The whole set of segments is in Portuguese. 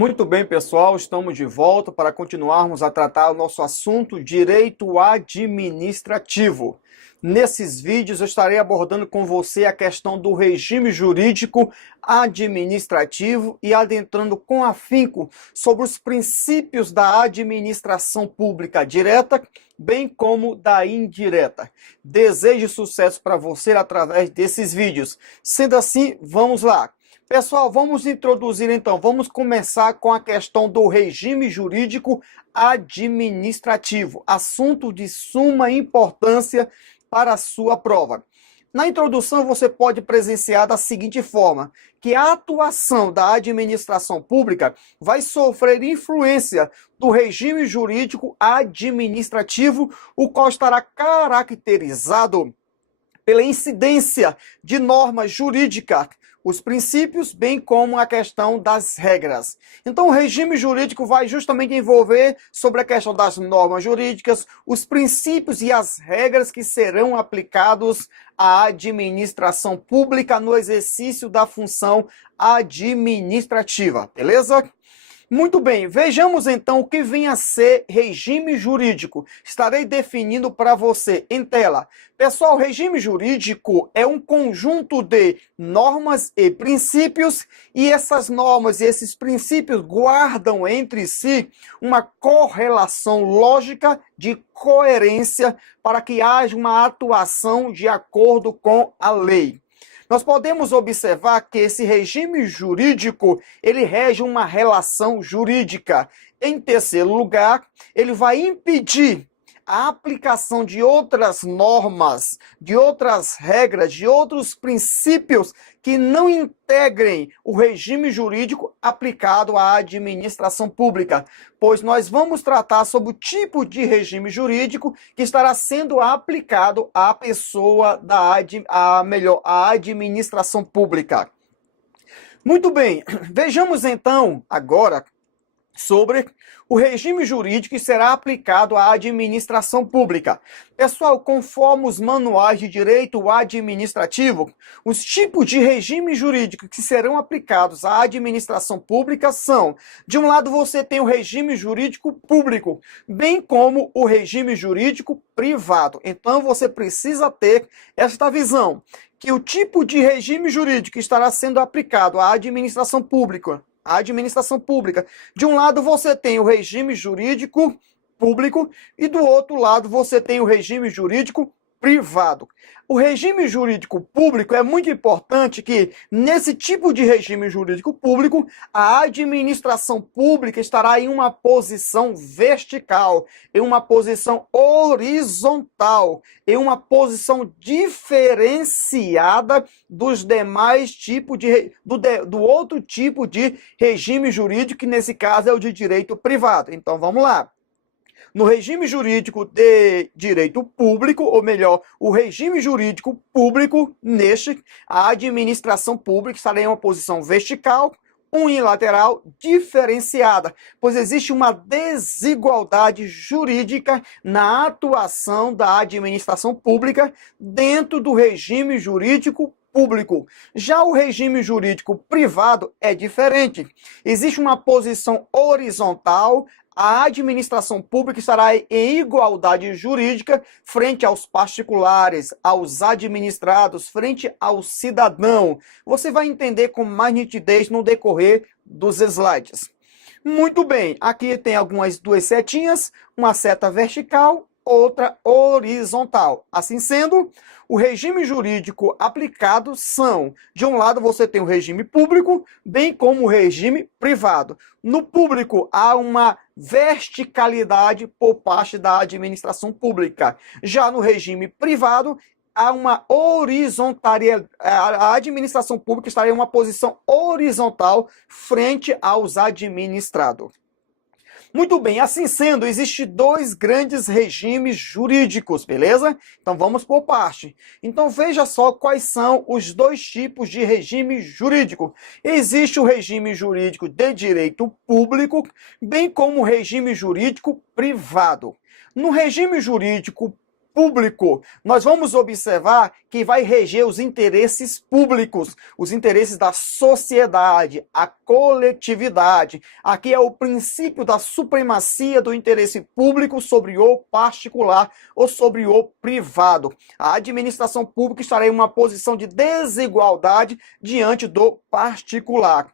Muito bem, pessoal, estamos de volta para continuarmos a tratar o nosso assunto direito administrativo. Nesses vídeos eu estarei abordando com você a questão do regime jurídico administrativo e adentrando com afinco sobre os princípios da administração pública direta, bem como da indireta. Desejo sucesso para você através desses vídeos. Sendo assim, vamos lá. Pessoal, vamos introduzir então, vamos começar com a questão do regime jurídico administrativo, assunto de suma importância para a sua prova. Na introdução você pode presenciar da seguinte forma, que a atuação da administração pública vai sofrer influência do regime jurídico administrativo, o qual estará caracterizado pela incidência de normas jurídicas, os princípios, bem como a questão das regras. Então, o regime jurídico vai justamente envolver sobre a questão das normas jurídicas, os princípios e as regras que serão aplicados à administração pública no exercício da função administrativa, beleza? Muito bem, vejamos então o que vem a ser regime jurídico. Estarei definindo para você em tela. Pessoal, regime jurídico é um conjunto de normas e princípios, e essas normas e esses princípios guardam entre si uma correlação lógica de coerência para que haja uma atuação de acordo com a lei. Nós podemos observar que esse regime jurídico, ele rege uma relação jurídica. Em terceiro lugar, ele vai impedir a aplicação de outras normas, de outras regras, de outros princípios que não integrem o regime jurídico aplicado à administração pública, pois nós vamos tratar sobre o tipo de regime jurídico que estará sendo aplicado à pessoa à administração pública. Muito bem, vejamos então agora sobre o regime jurídico que será aplicado à administração pública. Pessoal, conforme os manuais de direito administrativo, os tipos de regime jurídico que serão aplicados à administração pública são, de um lado você tem o regime jurídico público, bem como o regime jurídico privado. Então você precisa ter esta visão, que o tipo de regime jurídico que estará sendo aplicado à administração pública, de um lado você tem o regime jurídico público e do outro lado você tem o regime jurídico privado. O regime jurídico público é muito importante que, nesse tipo de regime jurídico público, a administração pública estará em uma posição vertical, em uma posição horizontal, em uma posição diferenciada dos demais tipos do outro tipo de regime jurídico, que nesse caso é o de direito privado. Então vamos lá. No regime jurídico de direito público, ou melhor, o regime jurídico público, a administração pública estará em uma posição vertical, unilateral, diferenciada, pois existe uma desigualdade jurídica na atuação da administração pública dentro do regime jurídico público. Já o regime jurídico privado é diferente. Existe uma posição horizontal, a administração pública estará em igualdade jurídica frente aos particulares, aos administrados, frente ao cidadão. Você vai entender com mais nitidez no decorrer dos slides. Muito bem, aqui tem duas setinhas, uma seta vertical, outra horizontal. Assim sendo, o regime jurídico aplicado são, de um lado você tem o regime público, bem como o regime privado. No público há uma verticalidade por parte da administração pública. Já no regime privado, há uma horizontalidade. A administração pública estaria em uma posição horizontal frente aos administrados. Muito bem, assim sendo, existem dois grandes regimes jurídicos, beleza? Então vamos por parte. Então veja só quais são os dois tipos de regime jurídico. Existe o regime jurídico de direito público, bem como o regime jurídico privado. No regime jurídico público. Nós vamos observar que vai reger os interesses públicos, os interesses da sociedade, a coletividade. Aqui é o princípio da supremacia do interesse público sobre o particular ou sobre o privado. A administração pública estará em uma posição de desigualdade diante do particular.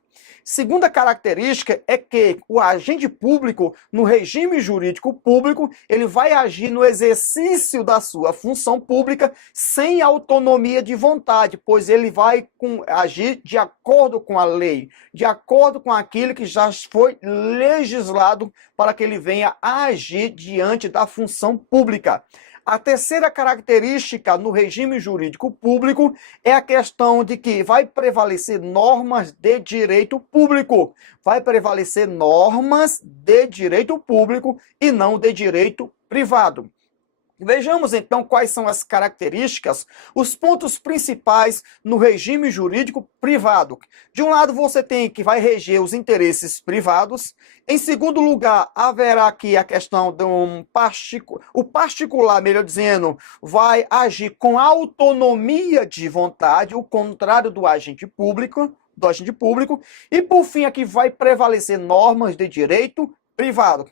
Segunda característica é que o agente público, no regime jurídico público, ele vai agir no exercício da sua função pública sem autonomia de vontade, pois ele vai agir de acordo com a lei, de acordo com aquilo que já foi legislado para que ele venha a agir diante da função pública. A terceira característica no regime jurídico público é a questão de que vai prevalecer normas de direito público. Vai prevalecer normas de direito público e não de direito privado. Vejamos então quais são as características, os pontos principais no regime jurídico privado. De um lado você tem que vai reger os interesses privados. Em segundo lugar, haverá aqui a questão de o particular, melhor dizendo, vai agir com autonomia de vontade, o contrário do agente público. E por fim aqui vai prevalecer normas de direito privado.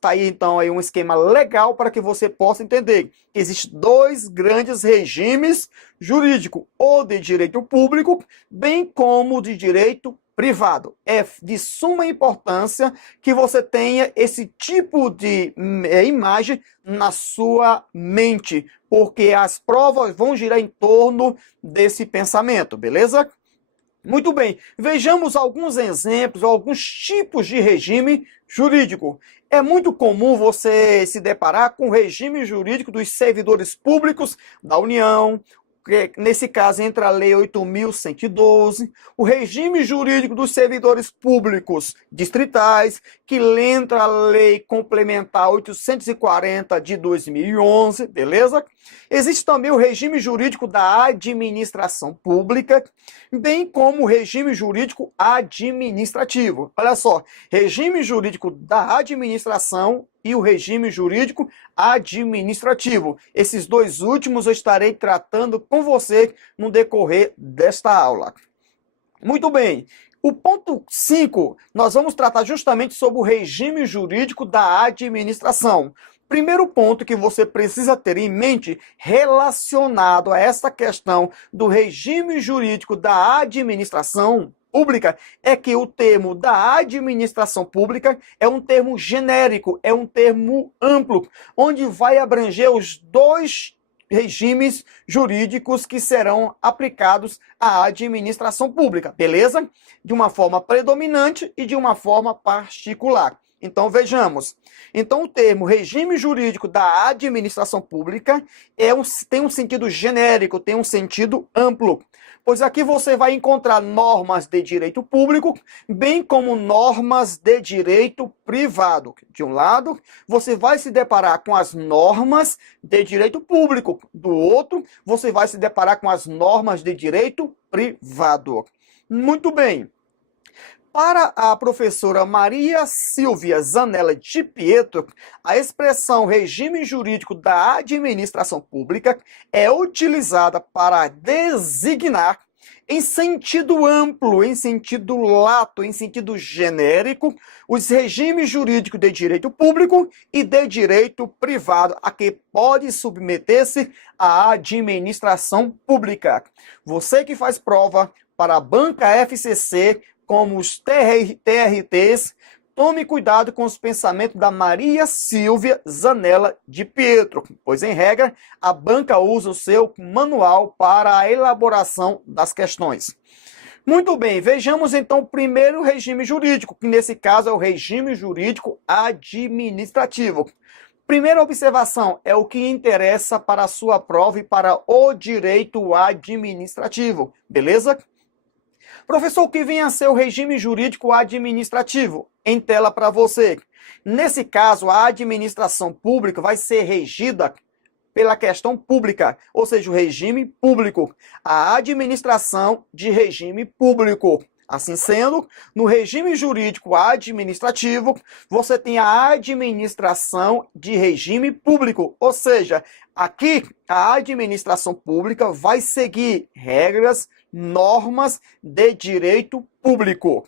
Tá aí então um esquema legal para que você possa entender que existem dois grandes regimes jurídicos, o de direito público, bem como de direito privado. É de suma importância que você tenha esse tipo de imagem na sua mente, porque as provas vão girar em torno desse pensamento, beleza? Muito bem, vejamos alguns exemplos, alguns tipos de regime jurídico. É muito comum você se deparar com o regime jurídico dos servidores públicos da União, que nesse caso entra a Lei 8.112, o regime jurídico dos servidores públicos distritais, que entra a Lei Complementar 840 de 2011, beleza? Existe também o regime jurídico da administração pública, bem como o regime jurídico administrativo. Olha só, regime jurídico da administração e o regime jurídico administrativo. Esses dois últimos eu estarei tratando com você no decorrer desta aula. Muito bem. O ponto 5, nós vamos tratar justamente sobre o regime jurídico da administração. Primeiro ponto que você precisa ter em mente relacionado a essa questão do regime jurídico da administração pública é que o termo da administração pública é um termo genérico, é um termo amplo, onde vai abranger os dois regimes jurídicos que serão aplicados à administração pública, beleza? De uma forma predominante e de uma forma particular. Então, vejamos. Então, o termo regime jurídico da administração pública tem um sentido genérico, tem um sentido amplo. Pois aqui você vai encontrar normas de direito público, bem como normas de direito privado. De um lado, você vai se deparar com as normas de direito público. Do outro, você vai se deparar com as normas de direito privado. Muito bem. Para a professora Maria Silvia Zanella de Pietro, a expressão regime jurídico da administração pública é utilizada para designar, em sentido amplo, em sentido lato, em sentido genérico, os regimes jurídicos de direito público e de direito privado, a que pode submeter-se à administração pública. Você que faz prova para a banca FCC, como os TRTs, tome cuidado com os pensamentos da Maria Silvia Zanella de Pietro, pois, em regra, a banca usa o seu manual para a elaboração das questões. Muito bem, vejamos então o primeiro regime jurídico, que nesse caso é o regime jurídico administrativo. Primeira observação, é o que interessa para a sua prova e para o direito administrativo, beleza? Professor, o que vem a ser o regime jurídico administrativo? Em tela para você. Nesse caso, a administração pública vai ser regida pela questão pública, ou seja, o regime público. A administração de regime público. Assim sendo, no regime jurídico administrativo, você tem a administração de regime público, ou seja, aqui a administração pública vai seguir regras, normas de direito público.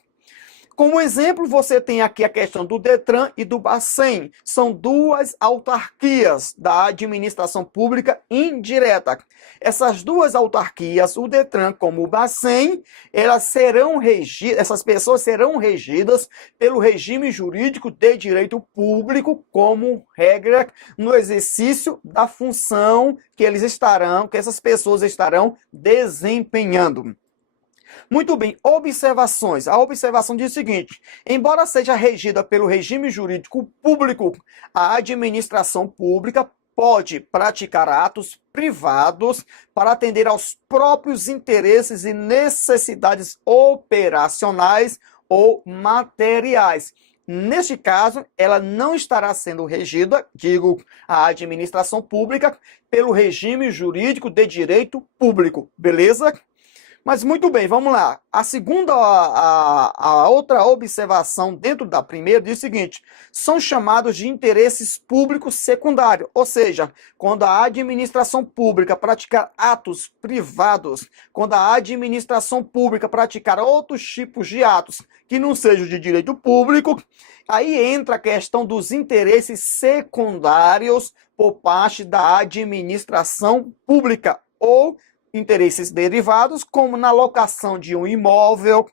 Como exemplo, você tem aqui a questão do Detran e do Bacen. São duas autarquias da administração pública indireta. Essas duas autarquias, o Detran como o Bacen, essas pessoas serão regidas pelo regime jurídico de direito público como regra no exercício da função que essas pessoas estarão desempenhando. Muito bem, observações. A observação diz o seguinte: embora seja regida pelo regime jurídico público, a administração pública pode praticar atos privados para atender aos próprios interesses e necessidades operacionais ou materiais. Neste caso, ela não estará sendo regida, a administração pública, pelo regime jurídico de direito público, beleza? Mas muito bem, vamos lá. A outra observação dentro da primeira diz o seguinte: são chamados de interesses públicos secundários, ou seja, quando a administração pública praticar atos privados, quando a administração pública praticar outros tipos de atos que não sejam de direito público, aí entra a questão dos interesses secundários por parte da administração pública, ou interesses derivados, como na locação de um imóvel,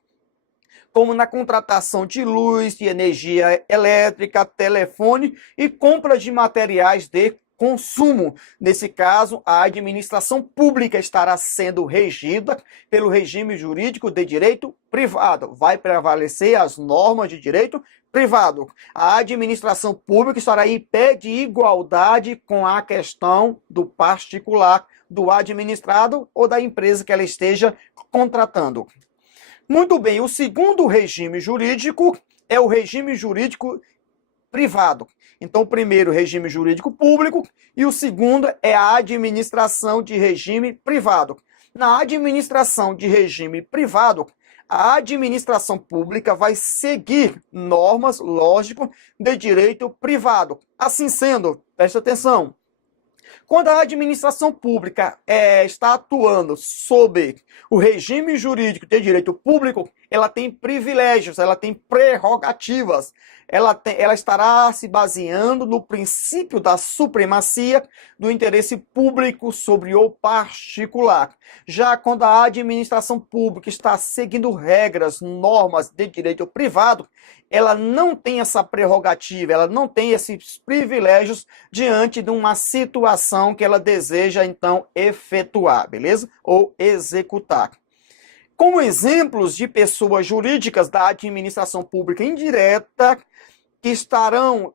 como na contratação de luz, de energia elétrica, telefone e compra de materiais de consumo. Nesse caso, a administração pública estará sendo regida pelo regime jurídico de direito privado. Vai prevalecer as normas de direito privado. A administração pública estará em pé de igualdade com a questão do particular, do administrado ou da empresa que ela esteja contratando. Muito bem, o segundo regime jurídico é o regime jurídico privado. Então, o primeiro, regime jurídico público, e o segundo é a administração de regime privado. Na administração de regime privado, a administração pública vai seguir normas, lógico, de direito privado. Assim sendo, preste atenção, quando a administração pública está atuando sob o regime jurídico de direito público, ela tem privilégios, ela tem prerrogativas, ela estará se baseando no princípio da supremacia do interesse público sobre o particular. Já quando a administração pública está seguindo regras, normas de direito privado, ela não tem essa prerrogativa, ela não tem esses privilégios diante de uma situação que ela deseja, então, efetuar, beleza? Ou executar. Como exemplos de pessoas jurídicas da administração pública indireta que estarão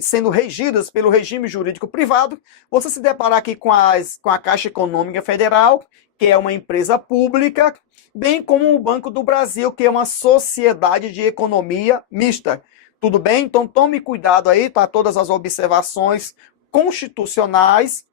sendo regidas pelo regime jurídico privado, você se deparar aqui com a Caixa Econômica Federal, que é uma empresa pública, bem como o Banco do Brasil, que é uma sociedade de economia mista. Tudo bem? Então tome cuidado aí, tá? Todas as observações constitucionais,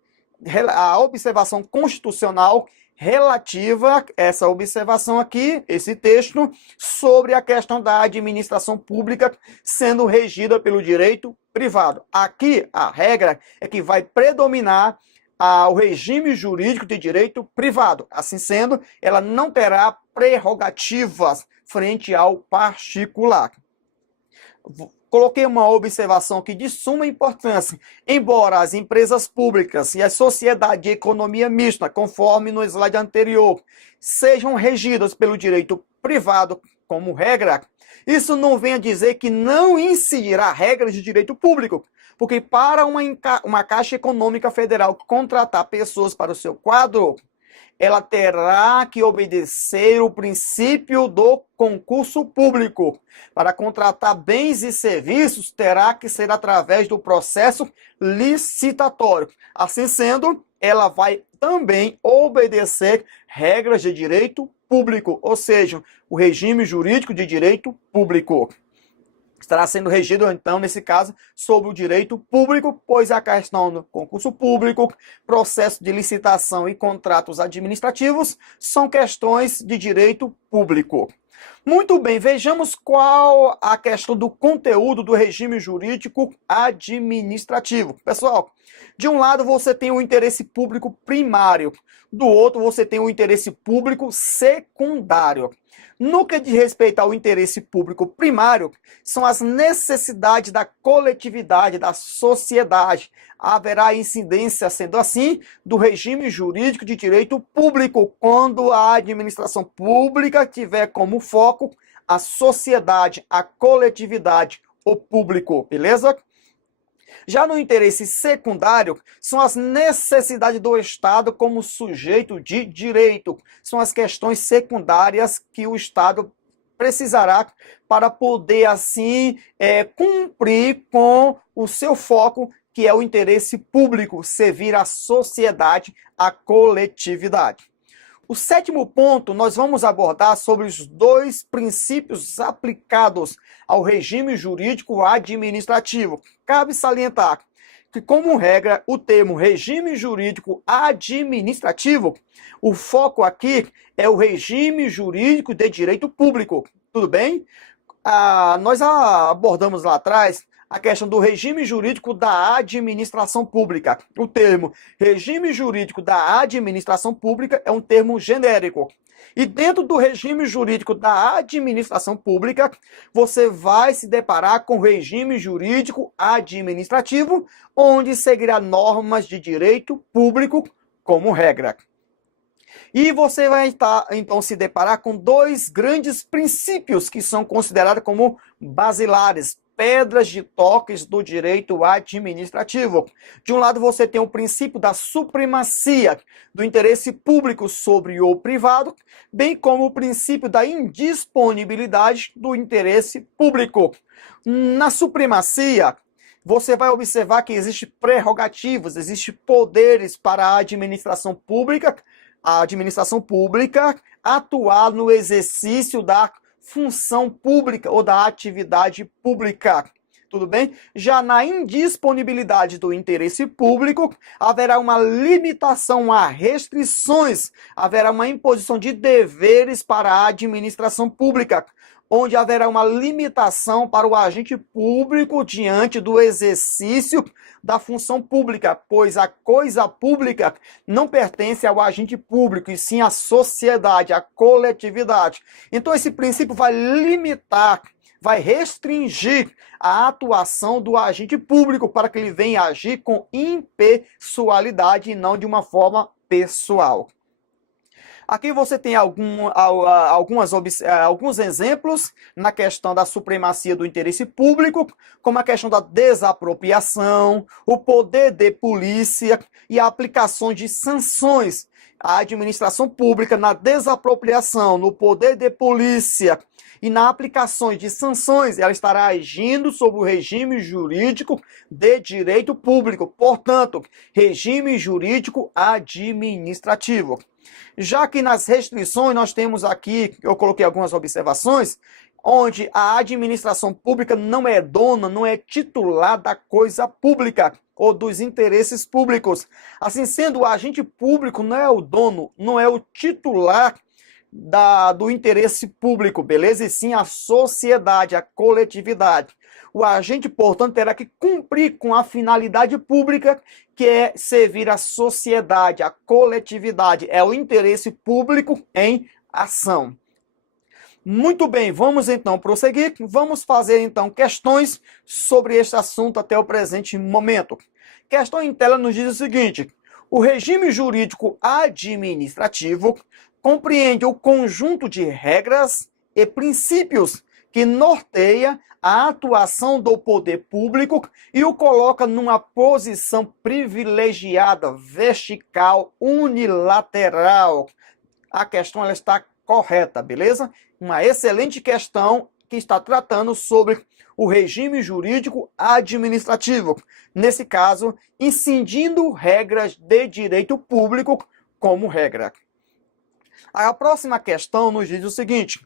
a observação constitucional relativa, essa observação aqui, esse texto, sobre a questão da administração pública sendo regida pelo direito privado. Aqui a regra é que vai predominar o regime jurídico de direito privado. Assim sendo, ela não terá prerrogativas frente ao particular. Coloquei uma observação aqui de suma importância. Embora as empresas públicas e a sociedade de economia mista, conforme no slide anterior, sejam regidas pelo direito privado como regra, isso não vem a dizer que não incidirá regras de direito público, porque para uma Caixa Econômica Federal contratar pessoas para o seu quadro, ela terá que obedecer o princípio do concurso público. Para contratar bens e serviços, terá que ser através do processo licitatório. Assim sendo, ela vai também obedecer regras de direito público, ou seja, o regime jurídico de direito público. Estará sendo regido, então, nesse caso, sob o direito público, pois a questão do concurso público, processo de licitação e contratos administrativos são questões de direito público. Muito bem, vejamos qual a questão do conteúdo do regime jurídico administrativo. Pessoal, de um lado você tem o interesse público primário, do outro você tem o interesse público secundário. No que diz respeito ao interesse público primário, são as necessidades da coletividade, da sociedade. Haverá incidência, sendo assim, do regime jurídico de direito público, quando a administração pública tiver como foco a sociedade, a coletividade, o público, beleza? Já no interesse secundário, são as necessidades do Estado como sujeito de direito. São as questões secundárias que o Estado precisará para poder, assim, cumprir com o seu foco, que é o interesse público, servir à sociedade, à coletividade. O sétimo ponto, nós vamos abordar sobre os dois princípios aplicados ao regime jurídico administrativo. Cabe salientar que, como regra, o termo regime jurídico administrativo, o foco aqui é o regime jurídico de direito público. Tudo bem? Nós abordamos lá atrás a questão do regime jurídico da administração pública. O termo regime jurídico da administração pública é um termo genérico. E dentro do regime jurídico da administração pública, você vai se deparar com o regime jurídico administrativo, onde seguirá normas de direito público como regra. E você vai então se deparar com dois grandes princípios que são considerados como basilares, pedras de toques do direito administrativo. De um lado, você tem o princípio da supremacia do interesse público sobre o privado, bem como o princípio da indisponibilidade do interesse público. Na supremacia, você vai observar que existem prerrogativas, existem poderes para a administração pública atuar no exercício da função pública ou da atividade pública. Tudo bem? Já na indisponibilidade do interesse público, haverá uma limitação a restrições, haverá uma imposição de deveres para a administração pública, onde haverá uma limitação para o agente público diante do exercício da função pública, pois a coisa pública não pertence ao agente público, e sim à sociedade, à coletividade. Então esse princípio vai limitar, vai restringir a atuação do agente público para que ele venha agir com impessoalidade e não de uma forma pessoal. Aqui você tem alguns exemplos na questão da supremacia do interesse público, como a questão da desapropriação, o poder de polícia e a aplicação de sanções. A administração pública, na desapropriação, no poder de polícia e na aplicação de sanções, ela estará agindo sobre o regime jurídico de direito público, portanto, regime jurídico administrativo. Já que nas restrições nós temos aqui, eu coloquei algumas observações, onde a administração pública não é dona, não é titular da coisa pública ou dos interesses públicos. Assim sendo, o agente público não é o dono, não é o titular do interesse público, beleza? E sim a sociedade, a coletividade. O agente, portanto, terá que cumprir com a finalidade pública, que é servir a sociedade, a coletividade. É o interesse público em ação. Muito bem, vamos então prosseguir. Vamos fazer então questões sobre este assunto até o presente momento. Questão em tela nos diz o seguinte: o regime jurídico administrativo compreende o conjunto de regras e princípios que norteia a atuação do poder público e o coloca numa posição privilegiada, vertical, unilateral. A questão ela está correta, beleza? Uma excelente questão que está tratando sobre o regime jurídico administrativo. Nesse caso, incidindo regras de direito público como regra. A próxima questão nos diz o seguinte: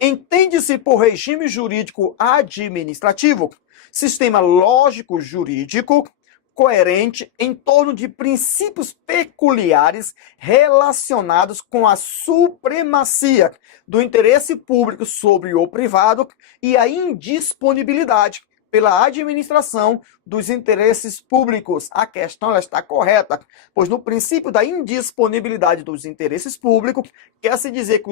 entende-se por regime jurídico administrativo sistema lógico jurídico coerente em torno de princípios peculiares relacionados com a supremacia do interesse público sobre o privado e a indisponibilidade pela administração dos interesses públicos. A questão ela está correta, pois no princípio da indisponibilidade dos interesses públicos, quer-se dizer que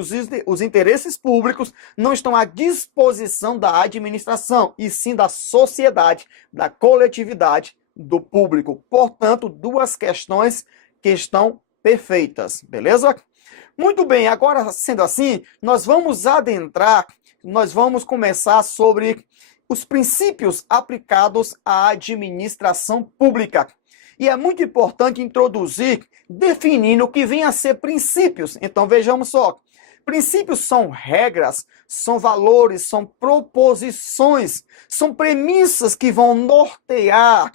os interesses públicos não estão à disposição da administração, e sim da sociedade, da coletividade, do público. Portanto, duas questões que estão perfeitas, beleza? Muito bem, agora sendo assim, nós vamos começar sobre os princípios aplicados à administração pública. E é muito importante introduzir, definindo o que vem a ser princípios. Então, vejamos só. Princípios são regras, são valores, são proposições, são premissas que vão nortear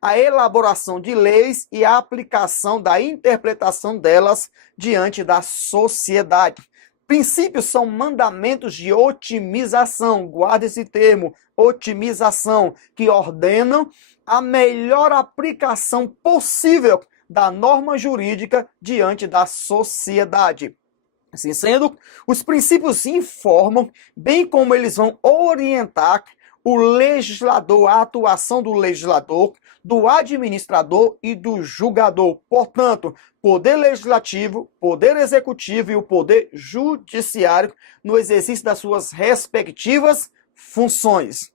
a elaboração de leis e a aplicação da interpretação delas diante da sociedade. Princípios são mandamentos de otimização, guarda esse termo, otimização, que ordenam a melhor aplicação possível da norma jurídica diante da sociedade. Assim sendo, os princípios informam, bem como eles vão orientar o legislador, a atuação do legislador, do administrador e do julgador. Portanto, poder legislativo, poder executivo e o poder judiciário no exercício das suas respectivas funções.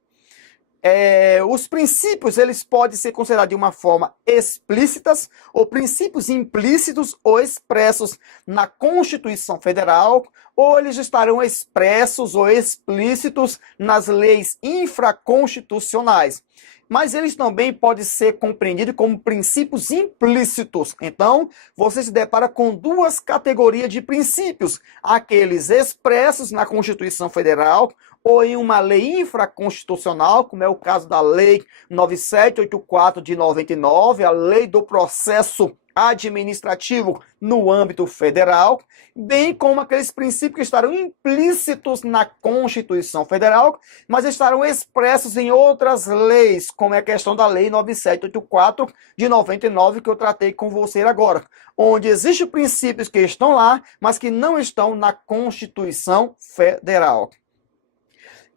Os princípios eles podem ser considerados de uma forma explícitas ou princípios implícitos ou expressos na Constituição Federal, ou eles estarão expressos ou explícitos nas leis infraconstitucionais. Mas eles também podem ser compreendidos como princípios implícitos. Então, você se depara com duas categorias de princípios: aqueles expressos na Constituição Federal ou em uma lei infraconstitucional, como é o caso da Lei 9784 de 99, a Lei do Processo Administrativo no âmbito federal, bem como aqueles princípios que estarão implícitos na Constituição Federal, mas estarão expressos em outras leis, como é a questão da Lei 9784 de 99, que eu tratei com você agora, onde existem princípios que estão lá, mas que não estão na Constituição Federal.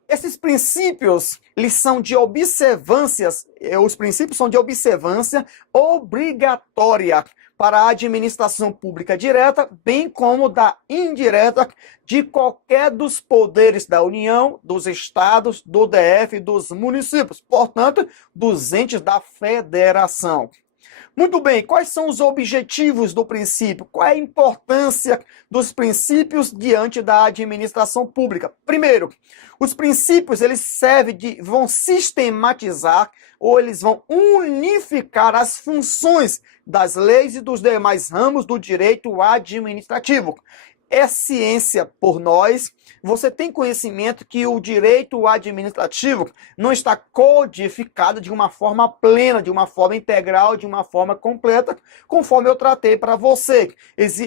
Esses princípios, eles são de observâncias, os princípios são de observância obrigatória para a administração pública direta, bem como da indireta de qualquer dos poderes da União, dos estados, do DF, dos municípios, portanto, dos entes da federação. Muito bem, quais são os objetivos do princípio? Qual é a importância dos princípios diante da administração pública? Primeiro, os princípios eles vão sistematizar ou eles vão unificar as funções das leis e dos demais ramos do direito administrativo. É ciência por nós. Você tem conhecimento que o direito administrativo não está codificado de uma forma plena, de uma forma integral, de uma forma completa, conforme eu tratei para você.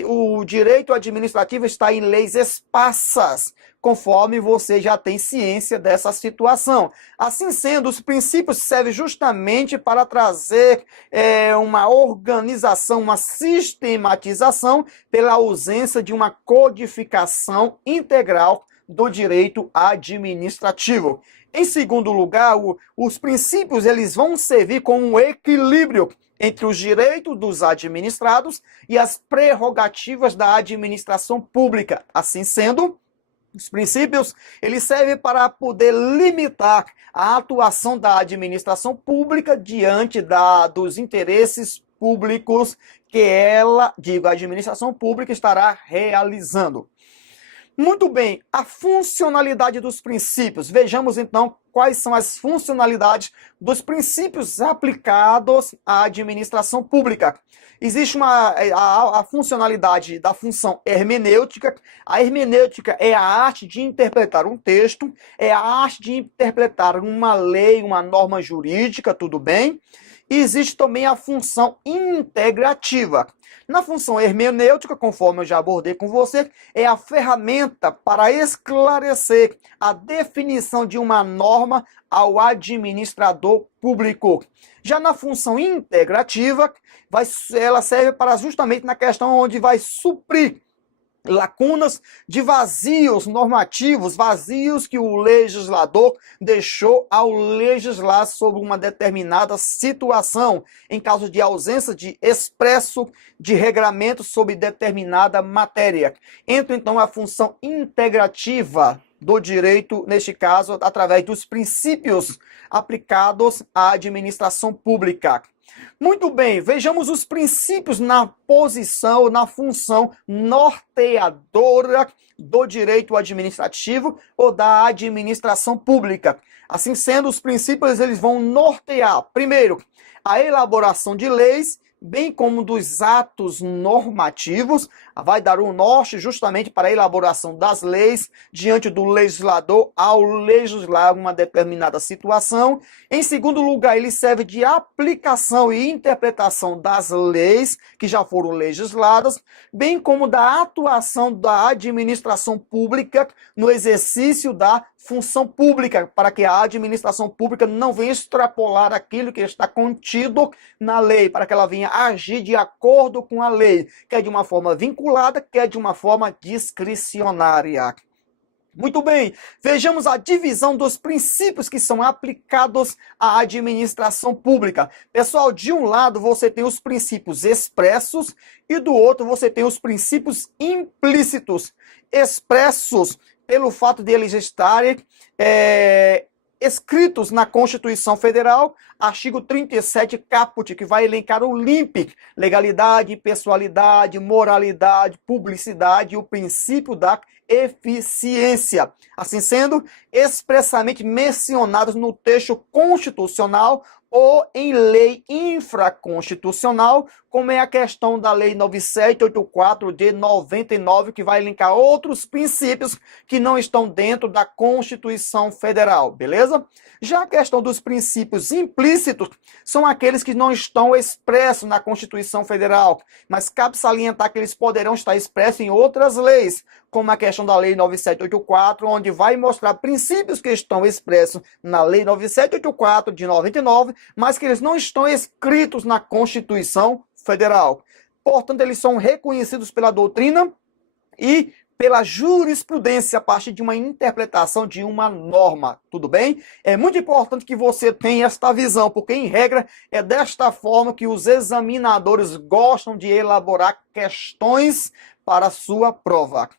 O direito administrativo está em leis esparsas, conforme você já tem ciência dessa situação. Assim sendo, os princípios servem justamente para trazer uma organização, uma sistematização pela ausência de uma codificação integral do direito administrativo. Em segundo lugar, os princípios eles vão servir como um equilíbrio entre os direitos dos administrados e as prerrogativas da administração pública. Assim sendo, os princípios, eles servem para poder limitar a atuação da administração pública diante dos interesses públicos que a administração pública estará realizando. Muito bem, a funcionalidade dos princípios. Vejamos então quais são as funcionalidades dos princípios aplicados à administração pública. Existe a funcionalidade da função hermenêutica. A hermenêutica é a arte de interpretar um texto, é a arte de interpretar uma lei, uma norma jurídica, tudo bem? E existe também a função integrativa. Na função hermenêutica, conforme eu já abordei com você, é a ferramenta para esclarecer a definição de uma norma ao administrador público. Já na função integrativa, ela serve para justamente na questão onde vai suprir lacunas de vazios normativos, vazios que o legislador deixou ao legislar sobre uma determinada situação, em caso de ausência de expresso de regramento sobre determinada matéria. Entra então a função integrativa do direito, neste caso, através dos princípios aplicados à administração pública. Muito bem, vejamos os princípios na posição, na função norteadora do direito administrativo ou da administração pública. Assim sendo, os princípios eles vão nortear, primeiro, a elaboração de leis, bem como dos atos normativos, vai dar um norte justamente para a elaboração das leis diante do legislador ao legislar uma determinada situação. Em segundo lugar, ele serve de aplicação e interpretação das leis que já foram legisladas, bem como da atuação da administração pública no exercício da função pública, para que a administração pública não venha extrapolar aquilo que está contido na lei, para que ela venha agir de acordo com a lei, quer de uma forma vinculada, quer de uma forma discricionária. Muito bem, vejamos a divisão dos princípios que são aplicados à administração pública. Pessoal, de um lado você tem os princípios expressos e do outro você tem os princípios implícitos. Expressos pelo fato de eles estarem escritos na Constituição Federal, artigo 37 caput, que vai elencar o LIMP, legalidade, pessoalidade, moralidade, publicidade e o princípio da eficiência. Assim sendo, expressamente mencionados no texto constitucional ou em lei infraconstitucional, como é a questão da Lei 9784 de 99, que vai elencar outros princípios que não estão dentro da Constituição Federal, beleza? Já a questão dos princípios implícitos são aqueles que não estão expressos na Constituição Federal, mas cabe salientar que eles poderão estar expressos em outras leis, como a questão da Lei 9784, onde vai mostrar princípios que estão expressos na Lei 9784 de 99, mas que eles não estão escritos na Constituição Federal. Portanto, eles são reconhecidos pela doutrina e pela jurisprudência a partir de uma interpretação de uma norma, tudo bem? É muito importante que você tenha esta visão, porque em regra é desta forma que os examinadores gostam de elaborar questões para a sua prova.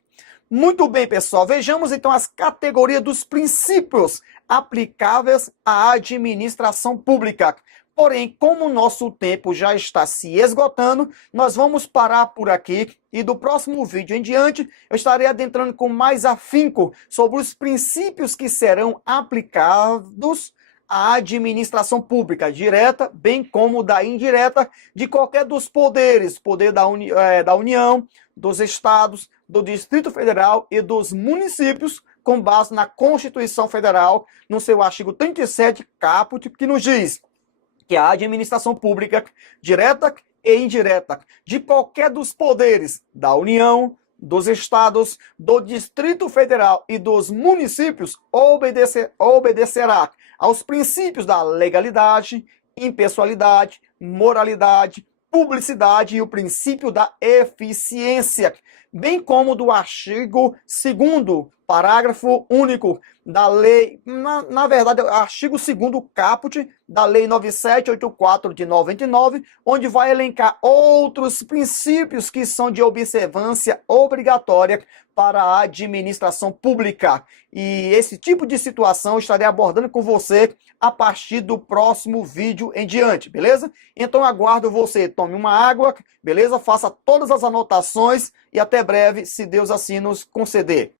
Muito bem, pessoal, vejamos então as categorias dos princípios aplicáveis à administração pública. Porém, como o nosso tempo já está se esgotando, nós vamos parar por aqui e do próximo vídeo em diante eu estarei adentrando com mais afinco sobre os princípios que serão aplicados à administração pública direta, bem como da indireta, de qualquer dos poderes, poder da União, dos estados, do Distrito Federal e dos municípios, com base na Constituição Federal, no seu artigo 37 caput, que nos diz que a administração pública, direta e indireta, de qualquer dos poderes da União, dos estados, do Distrito Federal e dos municípios, obedecerá aos princípios da legalidade, impessoalidade, moralidade, publicidade e o princípio da eficiência, bem como do artigo 2º, parágrafo único da lei, na verdade, artigo 2º caput da Lei 9784 de 99, onde vai elencar outros princípios que são de observância obrigatória para a administração pública. E esse tipo de situação eu estarei abordando com você a partir do próximo vídeo em diante, beleza? Então aguardo você, tome uma água, beleza? Faça todas as anotações e até breve, se Deus assim nos conceder.